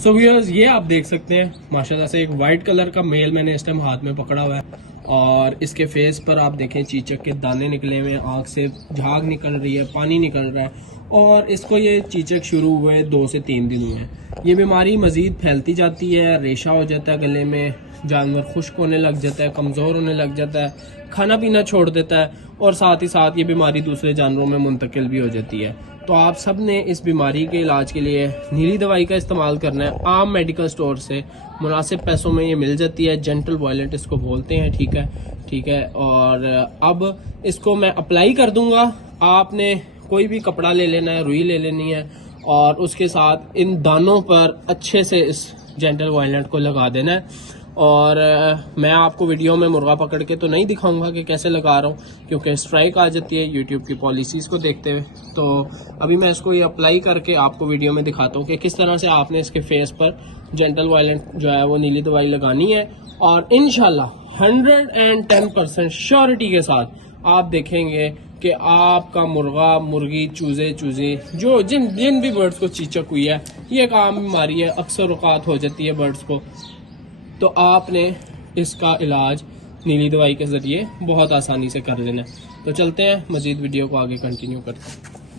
So viewers, ये आप देख सकते हैं माशाल्लाह से एक वाइट कलर का मेल मैंने इस टाइम हाथ में पकड़ा हुआ है और इसके फेस पर आप देखें चीचक के दाने निकले हुए हैं, आँख से झाग निकल रही है, पानी निकल रहा है और इसको ये चीचक शुरू हुए 2 से 3 दिन हुए हैं। ये बीमारी मजीद फैलती जाती है, रेशा हो जाता है गले में, जानवर खुश्क होने लग जाता है, कमज़ोर होने लग जाता है, खाना पीना छोड़ देता है और साथ ही साथ ये बीमारी दूसरे जानवरों में मुंतकिल भी हो जाती है। तो आप सब ने इस बीमारी के इलाज के लिए नीली दवाई का इस्तेमाल करना है। आम मेडिकल स्टोर से मुनासिब पैसों में ये मिल जाती है, जेंटल वॉयलेंट इसको बोलते हैं। ठीक है। और अब इसको मैं अप्लाई कर दूंगा। आपने कोई भी कपड़ा ले लेना है, रुई ले लेनी है और उसके साथ इन दानों पर अच्छे से इस जेंटल वॉयलेंट को लगा देना है। और मैं आपको वीडियो में मुर्गा पकड़ के तो नहीं दिखाऊंगा कि कैसे लगा रहा हूँ, क्योंकि स्ट्राइक आ जाती है यूट्यूब की पॉलिसीज़ को देखते हुए। तो अभी मैं इसको ये अप्लाई करके आपको वीडियो में दिखाता हूँ कि किस तरह से आपने इसके फेस पर जेंटल वॉयलेंट जो है वो नीली दवाई लगानी है। और इंशाल्लाह 110% श्योरिटी के साथ आप देखेंगे कि आपका मुर्गा, मुर्गी, चूजे जो जिन भी बर्ड्स को चीचक हुई है, ये एक आम बीमारी है, अक्सर औकात हो जाती है बर्ड्स को, तो आपने इसका इलाज नीली दवाई के ज़रिए बहुत आसानी से कर लेना है। तो चलते हैं, मज़ीद वीडियो को आगे कंटिन्यू करते हैं।